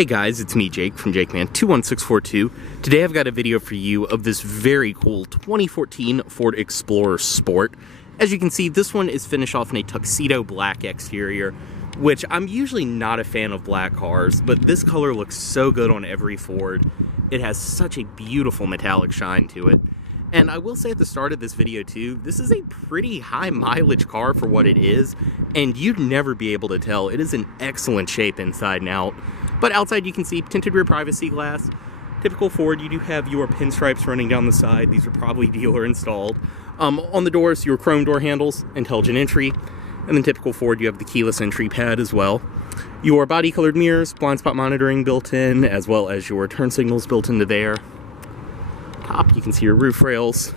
Hey guys, it's me Jake from JakeMan21642. Today I've got a video for you of this very cool 2014 Ford Explorer Sport. As you can see, this one is finished off in a tuxedo black exterior, which I'm usually not a fan of black cars, but this color looks so good on every Ford. It has such a beautiful metallic shine to it. And I will say at the start of this video too, this is a pretty high mileage car for what it is, and you'd never be able to tell. It is in excellent shape inside and out. But outside you can see tinted rear privacy glass. Typical Ford, you do have your pinstripes running down the side. These are probably dealer installed. On the doors, your chrome door handles, intelligent entry. And then typical Ford, you have the keyless entry pad as well. Your body colored mirrors, blind spot monitoring built in, as well as your turn signals built into there. Top, you can see your roof rails.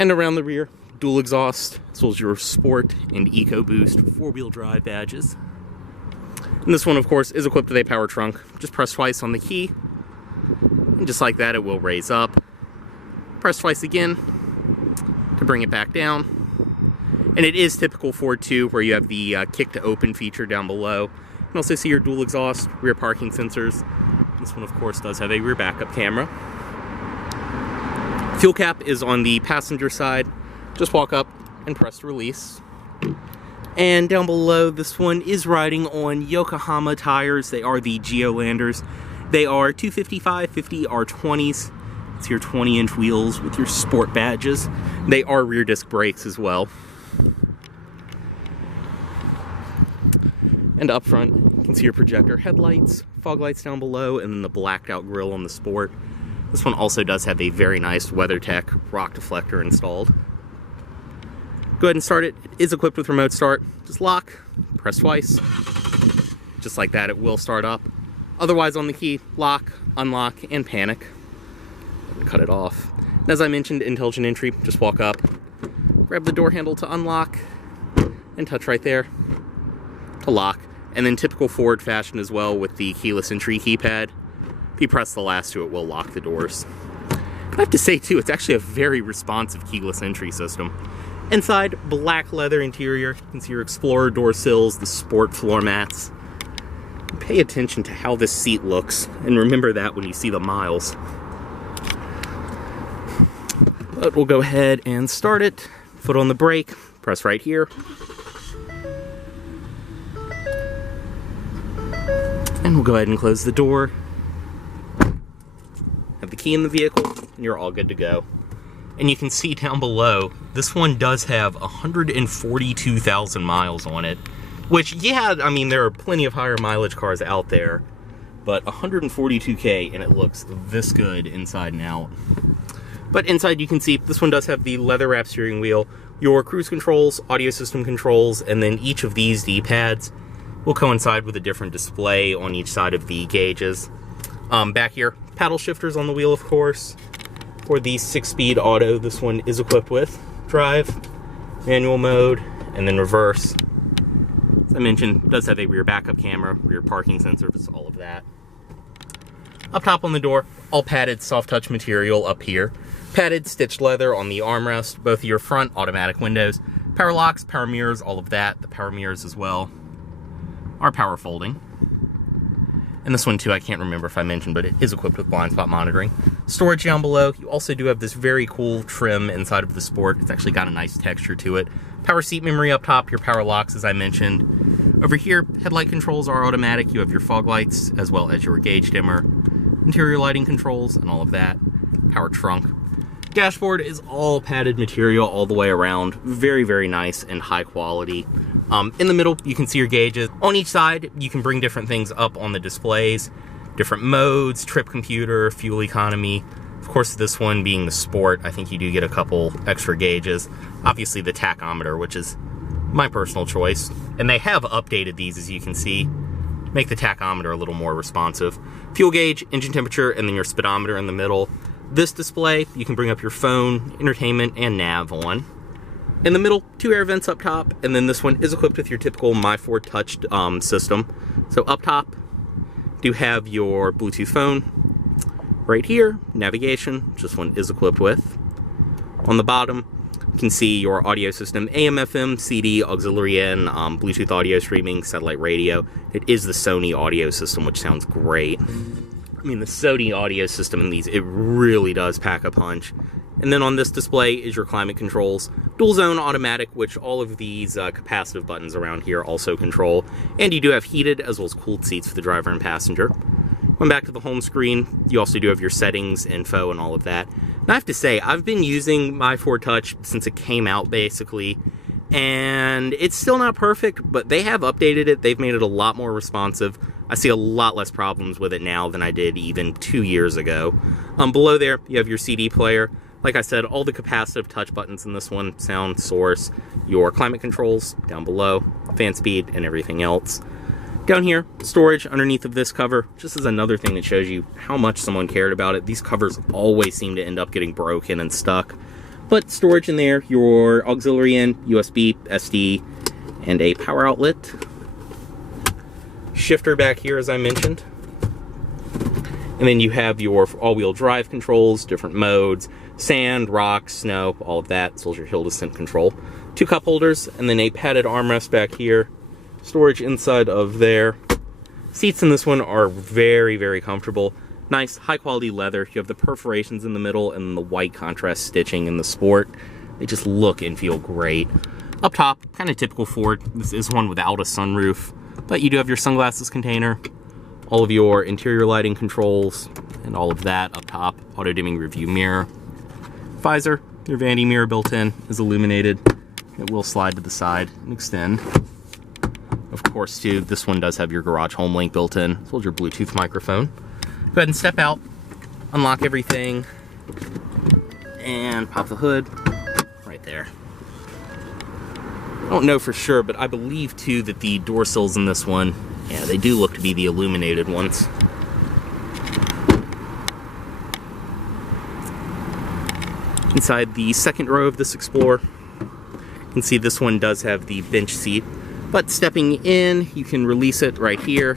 And around the rear, dual exhaust, as well as your Sport and EcoBoost four-wheel drive badges. And this one, of course, is equipped with a power trunk. Just press twice on the key, and just like that, it will raise up. Press twice again to bring it back down. And it is typical Ford too, where you have the kick to open feature down below. You can also see your dual exhaust, rear parking sensors. This one, of course, does have a rear backup camera. Fuel cap is on the passenger side. Just walk up and press release. And down below, this one is riding on Yokohama tires. They are the Geolanders. They are 255/50 R20s. It's your 20-inch wheels with your Sport badges. They are rear disc brakes as well. And up front, you can see your projector headlights, fog lights down below, and then the blacked out grille on the Sport. This one also does have a very nice WeatherTech rock deflector installed. Go ahead and start it. It is equipped with remote start. Just lock, press twice. Just like that, it will start up. Otherwise on the key, lock, unlock, and panic. Cut it off. And as I mentioned, intelligent entry, just walk up, grab the door handle to unlock, and touch right there to lock. And then typical Ford fashion as well with the keyless entry keypad. If you press the last two, it will lock the doors. I have to say too, it's actually a very responsive keyless entry system. Inside, black leather interior. You can see your Explorer door sills, the Sport floor mats. Pay attention to how this seat looks, and remember that when you see the miles. But we'll go ahead and start it. Foot on the brake, press right here. And we'll go ahead and close the door. Have the key in the vehicle, and you're all good to go. And you can see down below, this one does have 142,000 miles on it. Which, yeah, I mean, there are plenty of higher mileage cars out there. But 142K, and it looks this good inside and out. But inside you can see, this one does have the leather wrap steering wheel, your cruise controls, audio system controls, and then each of these D-pads will coincide with a different display on each side of the gauges. Back here, paddle shifters on the wheel, of course. For the 6-speed auto, this one is equipped with drive, manual mode, and then reverse. As I mentioned, it does have a rear backup camera, rear parking sensors, all of that. Up top on the door, all padded soft touch material up here. Padded stitched leather on the armrest, both of your front automatic windows. Power locks, power mirrors, all of that. The power mirrors as well are power folding. And this one too, I can't remember if I mentioned, but it is equipped with blind spot monitoring. Storage down below. You also do have this very cool trim inside of the Sport. It's actually got a nice texture to it. Power seat memory up top, your power locks as I mentioned. Over here, headlight controls are automatic. You have your fog lights as well as your gauge dimmer. Interior lighting controls and all of that. Power trunk. Dashboard is all padded material all the way around. Very, very nice and high quality. In the middle, you can see your gauges. On each side, you can bring different things up on the displays. Different modes, trip computer, fuel economy. Of course, this one being the Sport, I think you do get a couple extra gauges. Obviously the tachometer, which is my personal choice. And they have updated these, as you can see. Make the tachometer a little more responsive. Fuel gauge, engine temperature, and then your speedometer in the middle. This display, you can bring up your phone, entertainment, and nav on. In the middle, 2 air vents up top, and then this one is equipped with your typical My Ford Touch system. So up top, you have your Bluetooth phone. Right here, navigation, which this one is equipped with. On the bottom, You can see your audio system, AM, FM, CD, auxiliary in, Bluetooth audio streaming, satellite radio. It is the Sony audio system, which sounds great. I mean, the Sony audio system in these, it really does pack a punch. And then on this display is your climate controls, dual zone automatic, which all of these capacitive buttons around here also control. And you do have heated as well as cooled seats for the driver and passenger. Going back to the home screen, you also do have your settings, info, and all of that. And I have to say, I've been using my Ford Touch since it came out, basically, and it's still not perfect, but they have updated it. They've made it a lot more responsive. I see a lot less problems with it now than I did even 2 years ago. Below there, you have your CD player. Like I said, all the capacitive touch buttons in this one, sound source, your climate controls down below, fan speed, and everything else. Down here, storage underneath of this cover, just as another thing that shows you how much someone cared about it. These covers always seem to end up getting broken and stuck. But storage in there, your auxiliary in, USB, SD, and a power outlet. Shifter back here, as I mentioned. And then you have your all-wheel drive controls, different modes, sand, rock, snow, all of that, as well as your hill descent control. 2 cup holders, and then a padded armrest back here. Storage inside of there. Seats in this one are very, very comfortable. Nice, high-quality leather. You have the perforations in the middle and the white contrast stitching in the Sport. They just look and feel great. Up top, kind of typical Ford. This is one without a sunroof, but you do have your sunglasses container, all of your interior lighting controls, and all of that up top. Auto-dimming review mirror. Visor, your vanity mirror built in, is illuminated. It will slide to the side and extend. Of course, too, this one does have your garage home link built in, as well as your Bluetooth microphone. Go ahead and step out, unlock everything, and pop the hood right there. I don't know for sure, but I believe, too, that the door sills in this one, yeah, they do look to be the illuminated ones. Inside the second row of this Explorer, you can see this one does have the bench seat. But stepping in, you can release it right here.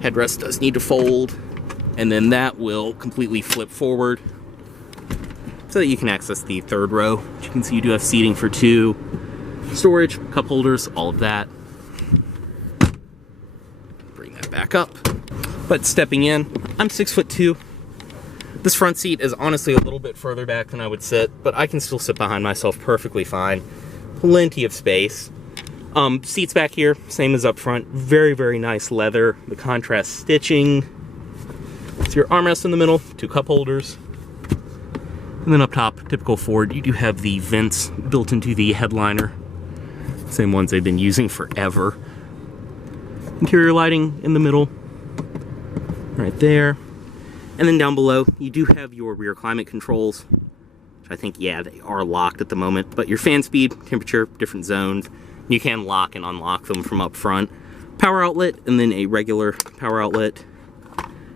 Headrest does need to fold, and then that will completely flip forward so that you can access the third row. As you can see, you do have seating for 2, storage, cup holders, all of that. Bring that back up. But stepping in, I'm 6'2". This front seat is honestly a little bit further back than I would sit, but I can still sit behind myself perfectly fine. Plenty of space. Seats back here, same as up front. Very, very nice leather. The contrast stitching. It's your armrest in the middle, 2 cup holders. And then up top, typical Ford, you do have the vents built into the headliner. Same ones they've been using forever. Interior lighting in the middle, right there. And then down below, you do have your rear climate controls. Which I think, yeah, they are locked at the moment. But your fan speed, temperature, different zones. You can lock and unlock them from up front. Power outlet, and then a regular power outlet,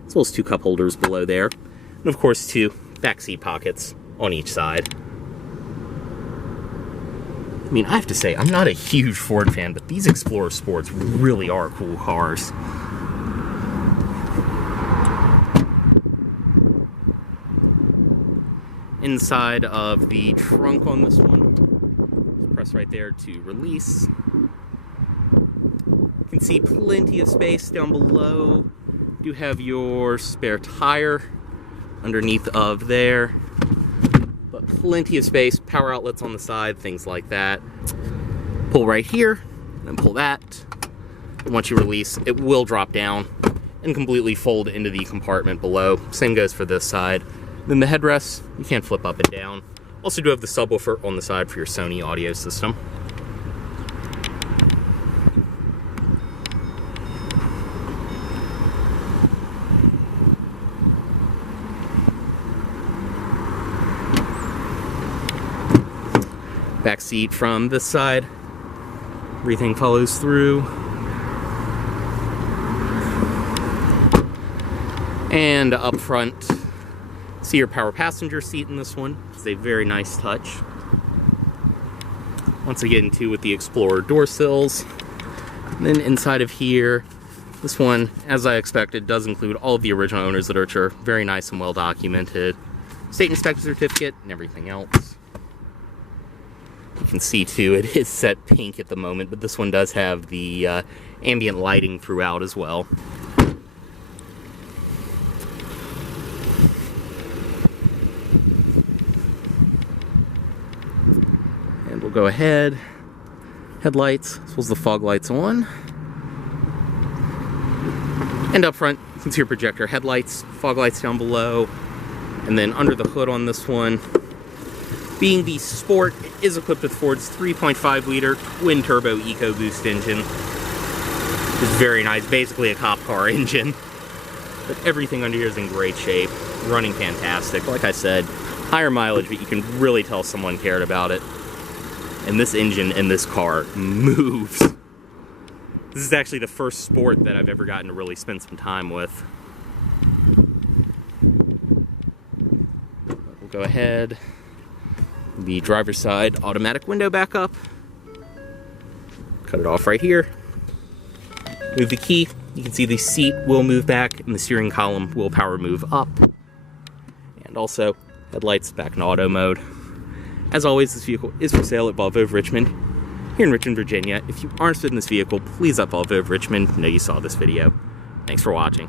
as well as 2 cup holders below there. And of course, 2 back seat pockets on each side. I mean, I have to say, I'm not a huge Ford fan, but these Explorer Sports really are cool cars. Inside of the trunk on this one, press right there to release. You can see plenty of space down below. You have your spare tire underneath of there, but plenty of space, power outlets on the side, things like that. Pull right here, and pull that. And once you release, it will drop down and completely fold into the compartment below. Same goes for this side. Then the headrests, you can flip up and down. Also do have the subwoofer on the side for your Sony audio system. Back seat from this side, everything follows through. And up front, see your power passenger seat in this one. It's a very nice touch. Once again, too, with the Explorer door sills. And then inside of here, this one, as I expected, does include all of the original owner's literature. Very nice and well documented. State inspector certificate and everything else. You can see too, it is set pink at the moment, but this one does have the ambient lighting throughout as well. And we'll go ahead, headlights, as well as the fog lights on. And up front, you can see your projector headlights, fog lights down below, and then under the hood on this one, being the Sport, it is equipped with Ford's 3.5 liter twin turbo EcoBoost engine. It's very nice, basically a cop car engine. But everything under here is in great shape, running fantastic. Like I said, higher mileage, but you can really tell someone cared about it. And this engine in this car moves. This is actually the first Sport that I've ever gotten to really spend some time with. We'll go ahead. The driver's side automatic window back up. Cut it off right here. Move the key. You can see the seat will move back and the steering column will power move up. And also headlights back in auto mode. As always, this vehicle is for sale at Volvo of Richmond, here in Richmond, Virginia. If you are interested in this vehicle, please let Volvo of Richmond know you saw this video. Thanks for watching.